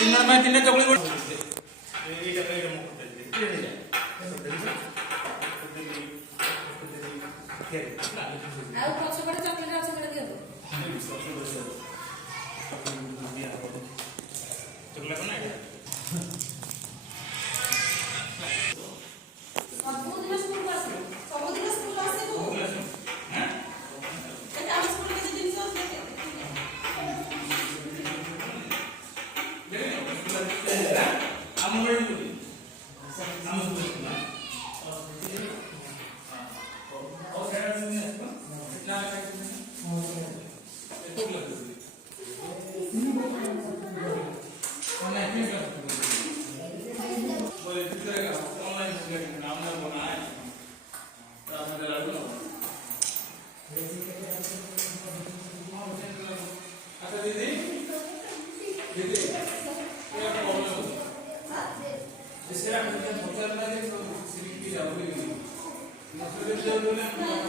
তিন নম্বর তিনটা চকলেট ଆଉ ପଛ ପଟେ ଚକଲେଟ ଅଛି ସେଟା ଦିଅ ଚକଲେଟ ନା ଏଇଟା ସବୁଦିନ ସ୍କୁଲ ଆସେ ସବୁଦିନ ସ୍କୁଲ ଆସେ ତୁ ହାଁ ଏଟା ଆମ ସ୍କୁଲ କେ ଜିନିଷ ଅଛି ଆମ ଘରେ ବି ଆମ ସ୍କୁଲ ନା ଆଉ ସେଟା ବି ନା